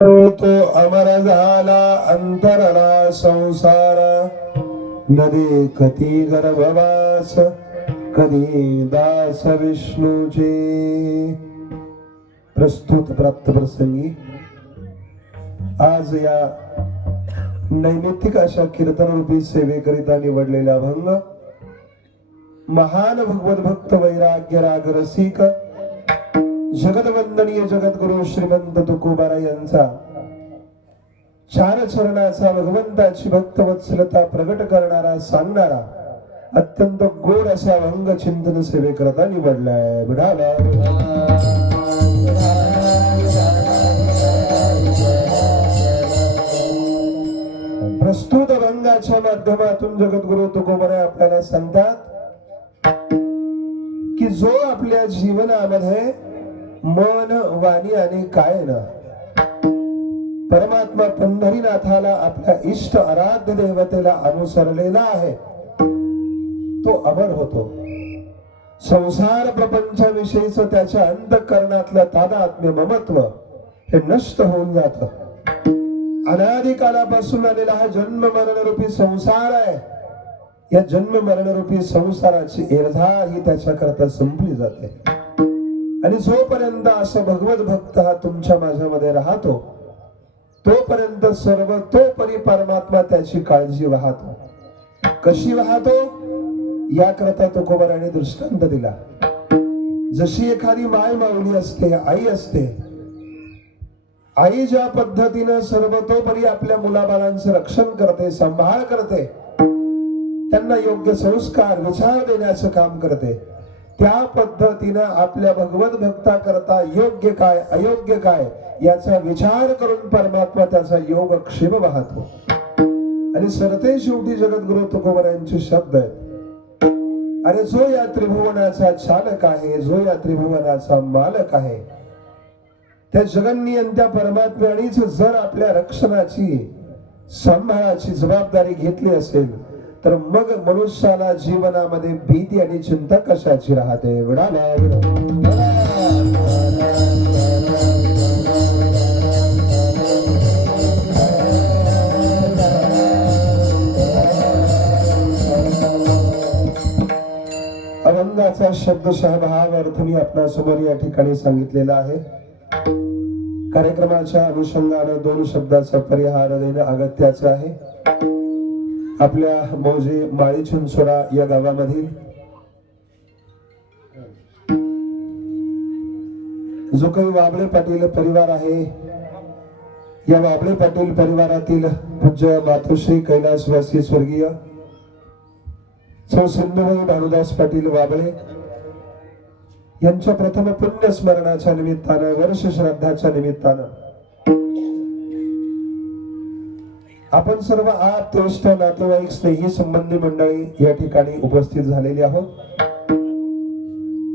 तो अमर झाला अंतरला संसार, नदी कधी गर्भवास कधी दास विष्णूचे. प्रस्तुत प्राप्त प्रसंगी आज या नैमित्तिक अशा कीर्तनरूपी सेवेकरिता निवडलेला अभंग महान भगवत भक्त वैराग्य राग रसिक जगदवंदनीय जगद्गुरु श्रीमंत तुकोबारा यांचा चार चरणाचा भगवंताची भक्तवत्सलता प्रगट करणारा सांगणारा अत्यंत गोड असा अभंग चिंतन सेवेकरता निवडलाय. बुडाला प्रस्तुत अभंगाच्या माध्यमातून जगद्गुरु तुकोबारा आपल्याला सांगतात की जो आपल्या जीवनामध्ये मन वाणी आणि कायन परमात्मा पंढरीनाथाला आपल्या इष्ट आराध्य देवतेला अनुसरलेला आहे तो अमर होतो. संसार प्रपंचाविषयीच त्याच्या अंतःकरणातलं तादात्म्य ममत्व हे नष्ट होऊन जात. अनादी कालापासून आलेला हा जन्म मरण रूपी संसार आहे. या जन्म मरण रूपी संसाराची एरझा ही त्याच्याकरता संपली जाते. आणि जोपर्यंत असं भगवत भक्त हा तुमच्या माझ्यामध्ये राहतो तोपर्यंत सर्वतोपरी परमात्मा त्याची काळजी वाहतो. कशी वाहतो याकरता तुकोबाराने दृष्टांत दिला. जशी एखादी माय माऊली असते, आई असते, आई ज्या पद्धतीनं सर्वतोपरी आपल्या मुलाबाळांचं रक्षण करते, सांभाळ करते, त्यांना योग्य संस्कार विचार देण्याचं काम करते, त्या पद्धतीनं आपल्या भगवत भक्ता करता योग्य काय अयोग्य काय याचा विचार करून परमात्मा त्याचा योग क्षेम वाहतो. आणि सरते शेवटी जगद्गुरु तुकोबारांचे शब्द आहेत. अरे जो या त्रिभुवनाचा चालक आहे, जो या त्रिभुवनाचा मालक आहे, त्या जगन्नियंत्या परमात्म्यानेच जर आपल्या रक्षणाची सांभाळाची जबाबदारी घेतली असेल तर मग मनुष्याला जीवनामध्ये भीती आणि चिंता कशाची राहते. अभंगाचा शब्दशः भाव अर्थ मी आपणासमोर या ठिकाणी सांगितलेला आहे. कार्यक्रमाच्या अनुषंगाने दोन शब्दाचा परिहार देणं अगत्याचं आहे. आपल्या मौजे माळी चिंचोरा या गावामधील जो काही वाबळे पाटील परिवार आहे, या वाबळे पाटील परिवारातील पूज्य मातोश्री कैलासवासी स्वर्गीय सौ सिंधुबाई भानुदास पाटील वाबळे यांच्या प्रथम पुण्य स्मरणाच्या निमित्तानं, वर्ष श्राद्धाच्या निमित्तानं आपण सर्व आप्तेष्ट नातेवाईक स्नेही संबंधी मंडळी या ठिकाणी उपस्थित झालेली आहोत.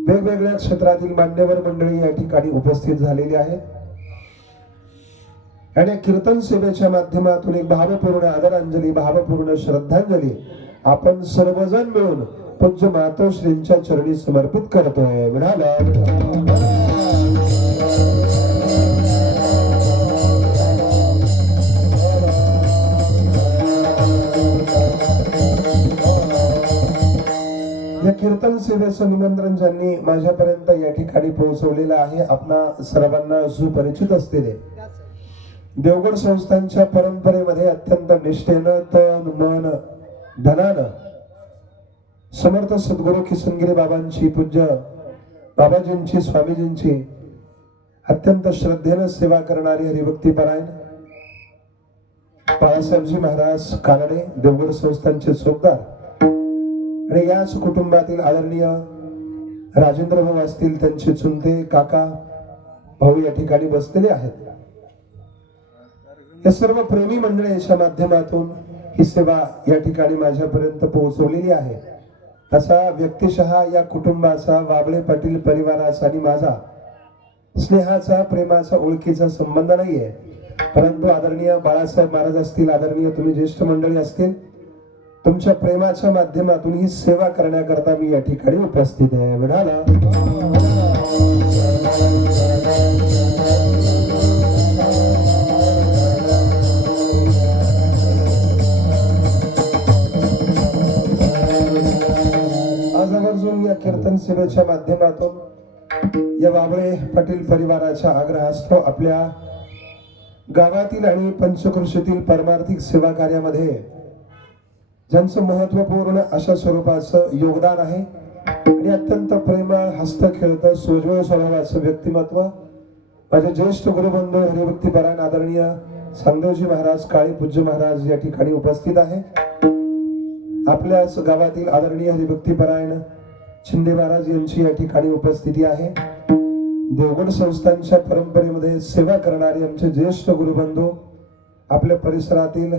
वेगवेगळ्या क्षेत्रातील मान्यवर मंडळी या ठिकाणी उपस्थित झालेली आहेत. आणि कीर्तन सेवेच्या माध्यमातून एक भावपूर्ण आदरांजली, भावपूर्ण श्रद्धांजली आपण सर्वजण मिळून पूज्य मातोश्रींच्या चरणी समर्पित करतोय. म्हणाला या कीर्तन सेवेचं निमंत्रण ज्यांनी माझ्यापर्यंत या ठिकाणी पोहोचवलेलं आहे, आपणा सर्वांना सुपरिचित असलेले देवगड संस्थांच्या परंपरेमध्ये अत्यंत निष्ठेनं तन मन धनानं समर्थ सद्गुरु किसनगिरी बाबांची, पूज्य बाबाजींची, स्वामीजींची अत्यंत श्रद्धेनं सेवा करणारी हरिभक्तीपरायण बाळासाहेबजी महाराज कानडे देवगड संस्थांचे चोपदार आणि याच कुटुंबातील आदरणीय राजेंद्र भाऊ असतील, त्यांचे चुलते काका भाऊ या ठिकाणी बसलेले आहेत. या सर्व प्रेमी मंडळीच्या माध्यमातून ही सेवा या ठिकाणी माझ्यापर्यंत पोहोचवलेली आहे. तसा व्यक्तिशः या कुटुंबाचा, वाबळे पाटील परिवाराचा आणि माझा स्नेहाचा, प्रेमाचा, ओळखीचा संबंध नाहीये, परंतु आदरणीय बाळासाहेब महाराज असतील, आदरणीय तुम्ही ज्येष्ठ मंडळी असतील, तुमच्या प्रेमाच्या माध्यमातून ही सेवा करण्याकरता मी या ठिकाणी उपस्थित आहे. म्हणाला कार्यक्रमाच्या माध्यमातून या वाबळे पाटील परिवाराच्या आग्रहास्तव आपल्या गावातील आणि पंचक्रोशीतील परमार्थिक सेवा कार्यामध्ये ज्यांचं महत्वपूर्ण अशा स्वरूपाचं योगदान आहे आणि अत्यंत प्रेम हस्त खेळतं सोज्वळ स्वभावाचं व्यक्तिमत्व माझे ज्येष्ठ गुरुबंधू हरिभक्तीपरायण आदरणीय सांगदेवजी महाराज काळे पूज्य महाराज या ठिकाणी उपस्थित आहे। आपल्याच गावातील आदरणीय हरिभक्तीपरायण शिंदे महाराज यांची या ठिकाणी उपस्थिती आहे। देवगड संस्थांच्या परंपरेमध्ये सेवा करणारे आमचे ज्येष्ठ गुरुबंधू आपल्या परिसरातील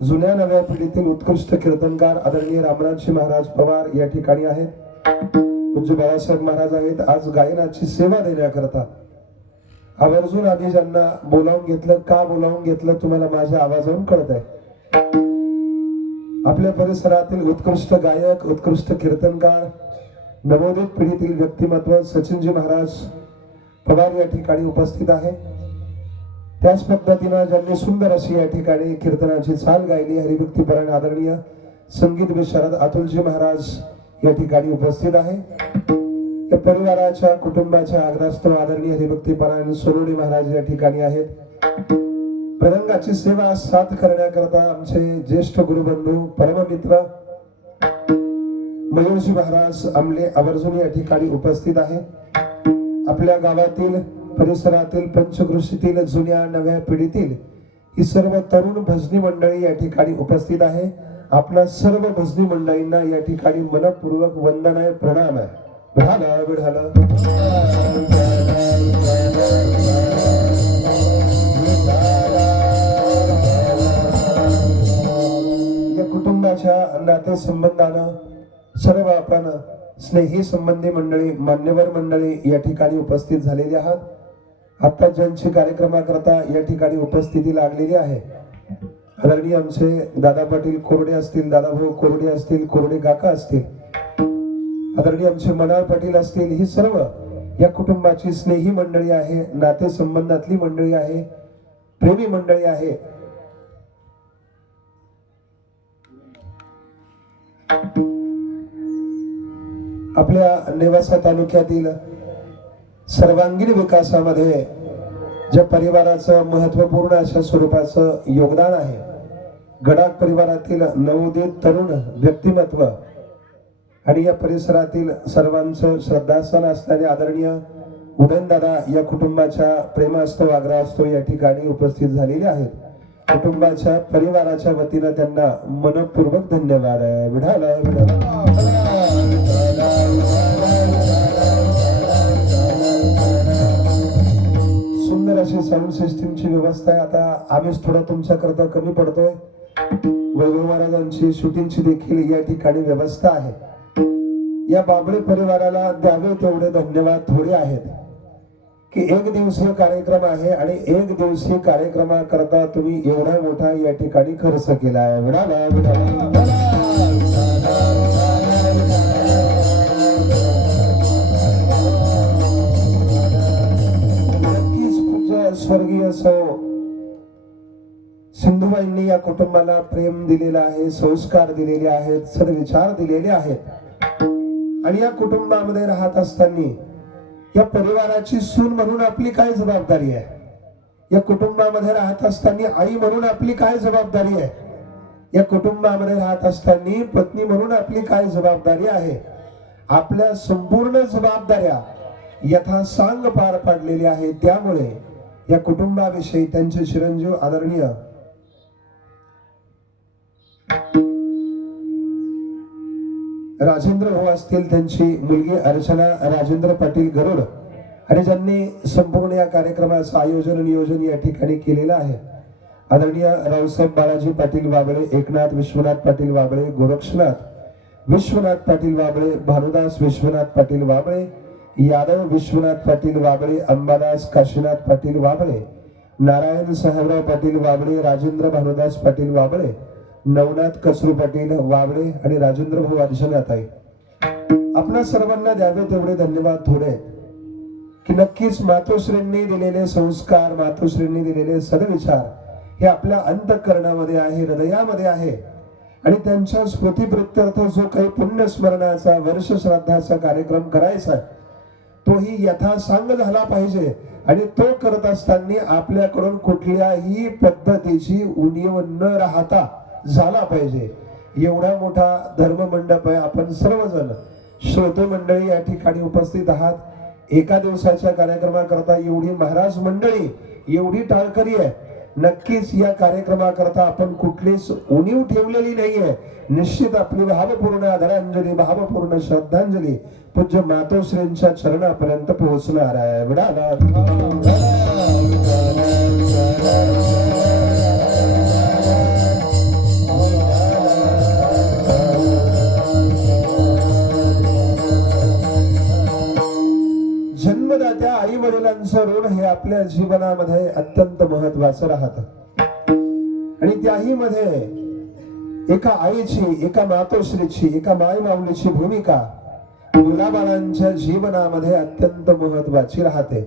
जुन्या नव्या पिढीतील उत्कृष्ट कीर्तनकार आदरणीय रामनाथजी महाराज पवार या ठिकाणी आहेत। पूज्य बाळासाहेब महाराज आहेत। आज गायनाची सेवा देण्याकरता आवर्जून आधी ज्यांना बोलावून घेतलं, का बोलावून घेतलं तुम्हाला माझ्या आवाजावरून कळत आहे। आपल्या परिसरातील उत्कृष्ट गायक उत्कृष्ट कीर्तनकार नवोदित पिढीतील व्यक्तिमत्व सचिनजी महाराज पवार या ठिकाणी उपस्थित आहे। त्याच पद्धतीने ज्यांनी सुंदर अशी या ठिकाणी कीर्तनाची चाल गायली हरिभक्तीपरायण आदरणीय संगीत विशारद अतुलजी महाराज या ठिकाणी उपस्थित आहे। या परिवाराच्या कुटुंबाच्या आग्रहास्तव आदरणीय हरिभक्तीपरायण सोनोडी महाराज या ठिकाणी आहेत। प्रसंगाची सेवा साथ करण्याकरता आमचे ज्येष्ठ गुरुबंधू परममित्र मयूरजी महाराज आमले आवर्जून या ठिकाणी उपस्थित आहे। आपल्या गावातील परिसरातील पंचक्रोशीतील जुन्या नव्या पिढीतील ही सर्व तरुण भजनी मंडळी या ठिकाणी उपस्थित आहे। आपल्या सर्व भजनी मंडळींना या ठिकाणी मनपूर्वक वंदन आहे, प्रणाम आहे। विढाला विढाला या कुटुंबाच्या नाते संबंधानं सर्व आपण स्नेही संबंधी मंडळी मान्यवर मंडळी या ठिकाणी उपस्थित झालेली आहात। आता ज्यांची कार्यक्रमाकरता या ठिकाणी उपस्थिती लागलेली आहे आदरणीय आमचे दादा पाटील कोरडे असतील, दादाभाऊ कोरडे असतील, कोरडे काका असतील, आदरणीय आमचे मनाळ पाटील असतील, ही सर्व या कुटुंबाची स्नेही मंडळी आहे, नाते संबंधातली मंडळी आहे, प्रेमी मंडळी आहे। आपल्या नेवासा तालुक्यातील सर्वांगीण विकासामध्ये ज्या परिवाराचं महत्वपूर्ण अशा स्वरूपाचं योगदान आहे, गडाख परिवारातील नवोदित तरुण व्यक्तिमत्व आणि या परिसरातील सर्वांचं श्रद्धास्थान असणारे आदरणीय उदयनदादा या कुटुंबाच्या प्रेमास्तव आग्रहास्तव या ठिकाणी उपस्थित झालेले आहेत। कुटुंबाच्या परिवाराच्या वतीनं त्यांना मनपूर्वक धन्यवाद आहे। विढाला विढाला सुंदर अशी साऊंड सिस्टीमची व्यवस्था आहे। आता आम्हीच थोडं तुमच्याकरता कमी पडतोय। वैभव महाराजांची शूटिंगची देखील या ठिकाणी व्यवस्था आहे। या बाबळे परिवाराला द्यावे तेवढे धन्यवाद थोडे आहेत की एक दिवसीय कार्यक्रम आहे आणि एक दिवसीय कार्यक्रमाकरता तुम्ही एवढा मोठा या ठिकाणी खर्च केला आहे। विढाला विढाला स्वर्गीय सौ सिंधुबाईंनी या कुटुंबाला प्रेम दिलेला आहे, संस्कार दिलेले आहेत, सद्विचार दिलेले आहेत आणि या कुटुंबामध्ये राहत असताना या परिवाराची सून म्हणून आपली काय जबाबदारी आहे, या कुटुंबामध्ये राहत असताना आई म्हणून आपली काय जबाबदारी आहे, या कुटुंबामध्ये राहत असताना पत्नी म्हणून आपली काय जबाबदारी आहे। आपल्या संपूर्ण जबाबदाऱ्या यथासांग पार पाडलेल्या आहेत। त्यामुळे या कुटुंबाविषयी त्यांचे चिरंजीव आदरणीय राजेंद्र भाऊ असतील, त्यांची मुलगी अर्चना राजेंद्र पाटील गरुड आणि ज्यांनी संपूर्ण या कार्यक्रमाचं आयोजन नियोजन या ठिकाणी केलेलं आहे आदरणीय रावसाहेब बालाजी पाटील वाबळे, एकनाथ विश्वनाथ पाटील वाबळे, गोरक्षनाथ विश्वनाथ पाटील वाबळे, भानुदास विश्वनाथ पाटील वाबळे, यादव विश्वनाथ पाटील वाबळे, अंबादास काशीनाथ पाटील वाबळे, नारायण साहेबराव पाटील वाबळे, राजेंद्र भानुदास पाटील वाबळे, नवनाथ कसरू पाटील वाबळे आणि राजेंद्र भाऊ अर्चनाथ आहे। आपल्या सर्वांना द्यावे तेवढे धन्यवाद थोडे की नक्कीच मातोश्रींनी दिलेले संस्कार, मातोश्रींनी दिलेले सद्विचार हे आपल्या अंतःकरणामध्ये आहे, हृदयामध्ये आहे आणि त्यांच्या स्मृतिप्रित्यर्थ जो काही पुण्यस्मरणाचा वर्ष श्राद्धाचा कार्यक्रम करायचा आहे, तोही यथासांग झाला पाहिजे. आणि तो करत असताना आपल्याकडून कुठल्याही पद्धतीची उणीव न राहता झाला पाहिजे. एवढा मोठा धर्ममंडप आहे. आपण सर्वजण श्रोते मंडळी या ठिकाणी उपस्थित आहात. एका दिवसाच्या कार्यक्रमाकरता एवढी महाराज मंडळी, एवढी टाळकरी आहे. नक्कीच या कार्यक्रमाकरता आपण कुठलीच उणीव ठेवलेली नाहीये. निश्चित आपली भावपूर्ण आदरांजली, भावपूर्ण श्रद्धांजली पूज्य मातोश्रींच्या चरणापर्यंत पोहोचणार आहे. जन्मदात्या आई वडिलांचं ऋण हे आपल्या जीवनामध्ये अत्यंत महत्वाचं राहतं. आणि त्याही मध्ये एका आईची, एका मातोश्रीची, एका माय माऊलीची भूमिका मुलाबाळांच्या जीवनामध्ये अत्यंत महत्वाची राहते.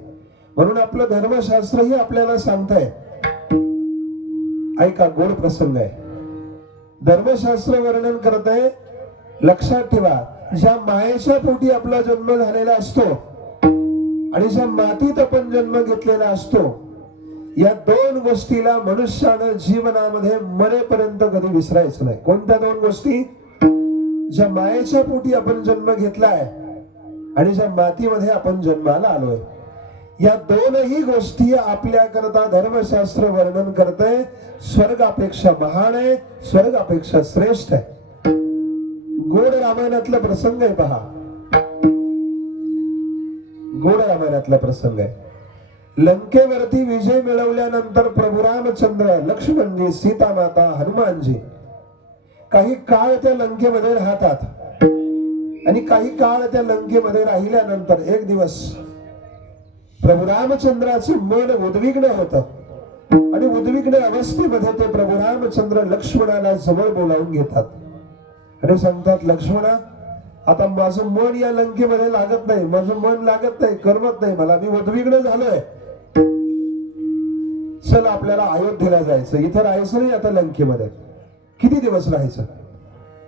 म्हणून आपलं धर्मशास्त्रही आपल्याला सांगतंय. ऐका, गोड प्रसंग आहे. धर्मशास्त्र वर्णन करतंय, लक्षात ठेवा, ज्या मायेच्या पोटी आपला जन्म झालेला असतो आणि ज्या मातीत आपण जन्म घेतलेला असतो, या दोन गोष्टीला मनुष्यानं जीवनामध्ये मरेपर्यंत कधी विसरायचं नाही. कोणत्या दोन गोष्टी? ज्या मायेच्या पोटी आपण जन्म घेतलाय आणि ज्या मातीमध्ये आपण जन्माला आलोय, या दोनही गोष्टी आपल्याकरता धर्मशास्त्र वर्णन करतंय. स्वर्गापेक्षा महान आहे, स्वर्गापेक्षा श्रेष्ठ आहे. गोड रामायणातला प्रसंग आहे पहा. गोड रामायणातला प्रसंग आहे. लंकेवरती विजय मिळवल्यानंतर प्रभू रामचंद्र, लक्ष्मणजी, सीता माता, हनुमानजी काही काळ त्या लंकेमध्ये राहतात. आणि काही काळ त्या लंकेमध्ये राहिल्यानंतर एक दिवस प्रभू रामचंद्राचे मन उद्विग्न होतं आणि उद्विग्न अवस्थेमध्ये ते प्रभू रामचंद्र लक्ष्मणाला जवळ बोलावून घेतात आणि सांगतात, लक्ष्मणा, आता माझं मन या लंकेमध्ये लागत नाही, माझं मन लागत नाही, करमत नाही, मला मी उद्विग्न झालोय. चल आपल्याला अयोध्येला जायचं. इथं राहायचं नाही आता लंकेमध्ये. किती दिवस राहायचं?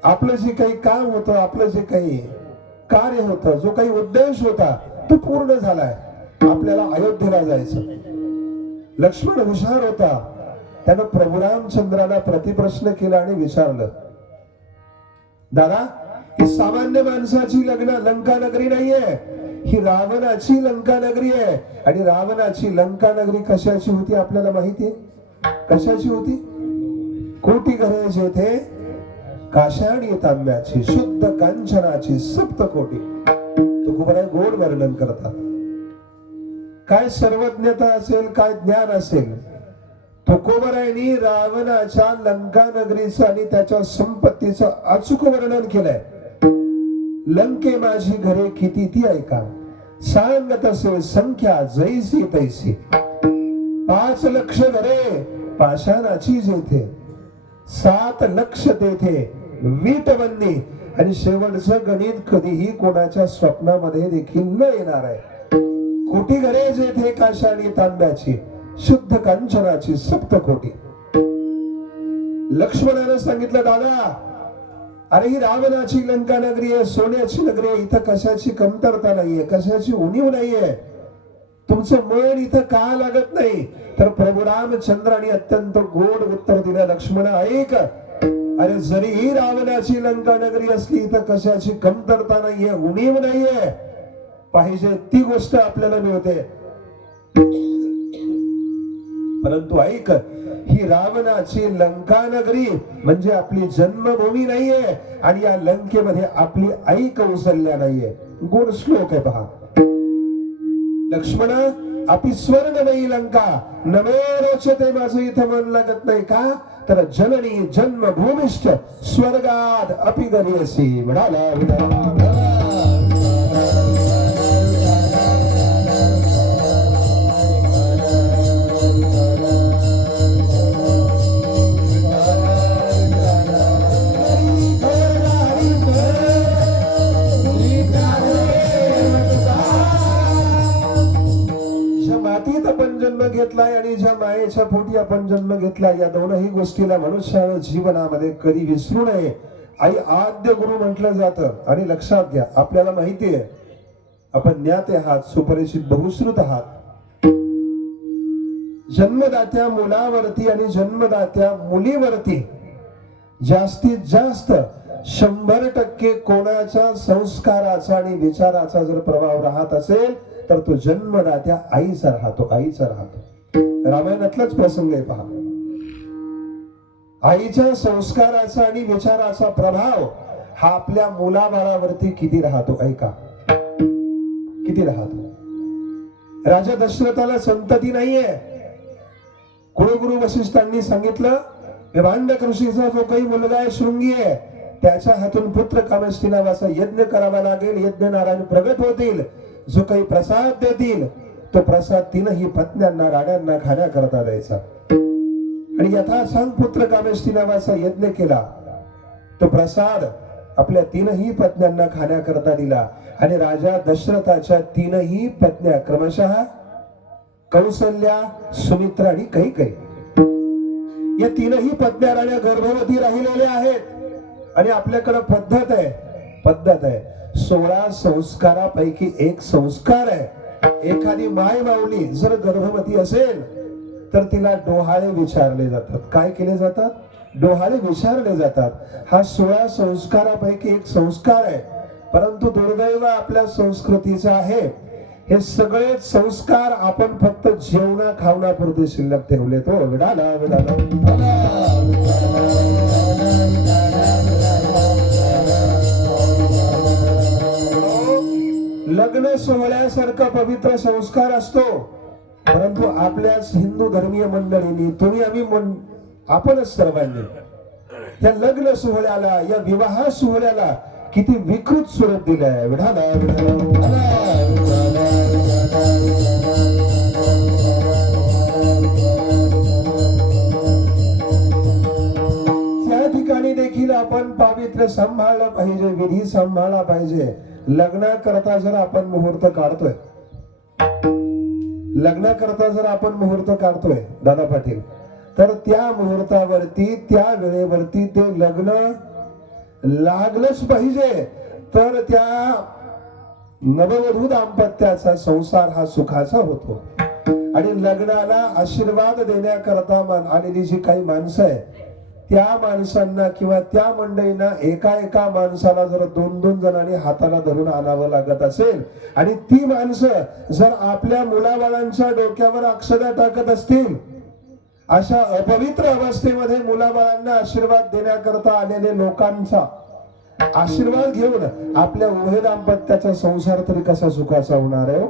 आपलं जे काही काम होतं, आपलं जे काही कार्य होतं, जो काही उद्देश होता, तो पूर्ण झालाय. आपल्याला अयोध्येला जायचं. लक्ष्मण हुशार होता. त्यानं प्रभू रामचंद्राला प्रतिप्रश्न केला आणि विचारलं, दादा, ही सामान्य माणसाची लंका नगरी नाहीये, ही रावणाची लंका नगरी आहे. आणि रावणाची लंका नगरी कशाची होती आपल्याला माहिती आहे? कशाची होती? कोटी घरे जेथे काशाणी तांब्याची, शुद्ध कांचनाची, सप्तकोटी. तुकोबराय गोड वर्णन करतात. काय सर्वज्ञता असेल, काय ज्ञान असेल, तुकोबरायांनी रावणाच्या लंका नगरीचं आणि त्याच्या संपत्तीचं अचूक वर्णन केलंय. लंके माझी घरे किती ती ऐका, सांगत असे संख्या जैसी तैसी. 5 लक्ष घरे पाषाणाची जेथे, 7 लक्ष तेथे वीटबंदी. आणि शेवटचं गणित कधीही कोणाच्या स्वप्नामध्ये देखील न येणार आहे. कोटी घरे जेथे काशाणी तांब्याची, शुद्ध कांचनाची, सप्तकोटी. लक्ष्मणाने सांगितलं, दादा, अरे ही रावणाची लंका नगरी आहे, सोन्याची नगरी आहे, इथं कशाची कमतरता नाहीये, कशाची उणीव नाहीये. तुमचं मन इथं का लागत नाही? तर प्रभू रामचंद्राने अत्यंत गोड उत्तर दिलं, लक्ष्मण ऐक, अरे जरी रावणाची लंका नगरी असली, इथं कशाची कमतरता नाहीये, उणीव नाहीये. पाहिजे ती गोष्ट आपल्याला मिळते. परंतु ऐक, ही रावणाची लंका नगरी म्हणजे आपली जन्मभूमी नाहीये आणि या लंकेमध्ये आपली आई कौशल्या नाहीये. गोड श्लोक आहे पहा. लक्ष्मणा, अपि स्वर्ग नाही लंका नवे रोचते. माझं इथं मन लागत नाही का? तर जननी जन्मभूमिष्ठ स्वर्गात अपि गरीयसी. म्हणाला जन्म घेतलाय आणि ज्या मायेच्या पोटी आपण जन्म घेतला, या दोनही गोष्टीला मनुष्यानं जीवनामध्ये कधी विसरू नये. आई आद्य गुरु म्हटलं जातं. आणि लक्षात घ्या, आपल्याला माहिती आहे आपण ज्ञाते आहात, सुपरिचित बहुश्रुत आहात. जन्मदात्या मुलावरती आणि जन्मदात्या मुलीवरती जास्तीत जास्त 100% कोणाच्या संस्काराचा आणि विचाराचा जर प्रभाव राहत असेल तर तो जन्मदात्या आईचा राहतो. आईचा राहतो. रामायणातलाच प्रसंग आहे पहा. आईच्या संस्काराचा आणि विचाराचा प्रभाव हा आपल्या मुलाबाळावरती किती राहतो ऐका, किती राहतो. राजा दशरथाला संतती नाहीये. कुलगुरु वशिष्ठांनी सांगितलं, भांडक ऋषीचा जो काही मुलगा आहे, शृंगी आहे, त्याच्या हातून पुत्र कामेष्ठी नावाचा यज्ञ करावा लागेल. यज्ञ नारायण प्रगट होतील. जो काही प्रसाद देतील तो प्रसाद तीनही पत्न्यांना राण्यांना खाण्याकरता द्यायचा. आणि यथासांग पुत्र कामेष्ठी नावाचा यज्ञ केला. तो प्रसाद आपल्या तीनही पत्न्यांना खाण्याकरता दिला. आणि राजा दशरथाच्या तीनही पत्न्या क्रमशः कौसल्या, सुमित्रा आणि कैकेयी, या तीनही पत्न्या राण्या गर्भवती राहिलेल्या आहेत. आणि आपल्याकडे पद्धत आहे 16 संस्कारापैकी एक संस्कार आहे. एखादी माय माऊली जर गर्भवती असेल तर तिला डोहाळे विचारले जातात. काय केले जातात? डोहाळे विचारले जातात. हा 16 संस्कारापैकी एक संस्कार आहे. परंतु दुर्दैव आपल्या संस्कृतीचा आहे, हे सगळे संस्कार आपण फक्त जेवणा खावण्यापुरते शिल्लक ठेवले. तो विडाला लग्न सोहळ्यासारखा पवित्र संस्कार असतो. परंतु आपल्या हिंदू धर्मीय मंडळींनी, तुम्ही आम्ही आपणच सर्वांनी या लग्न सोहळ्याला, या विवाह सोहळ्याला किती विकृत स्वरूप दिलंय. त्या ठिकाणी देखील आपण पावित्र्य सांभाळलं पाहिजे, विधी सांभाळला पाहिजे. लग्नाकरता जर आपण मुहूर्त काढतोय, लग्नाकरता जर आपण मुहूर्त काढतोय दादा पाटील, तर त्या मुहूर्तावरती, त्या वेळेवरती ते लग्न लागलंच पाहिजे. तर त्या नववधू दाम्पत्याचा संसार हा सुखाचा होतो. आणि लग्नाला आशीर्वाद देण्याकरता आलेली जी काही माणसं आहे, त्या माणसांना किंवा त्या मंडळींना एका माणसाला जर 2-2 जणांनी हाताला धरून आणावं लागत असेल, आणि ती माणसं जर आपल्या मुलाबाळांच्या डोक्यावर अक्षता टाकत असतील, अशा अपवित्र अवस्थेमध्ये मुलाबाळांना आशीर्वाद देण्याकरता आलेले लोकांचा आशीर्वाद घेऊन आपल्या उभे दाम्पत्याचा संसार तरी कसा सुखाचा होणार आहे.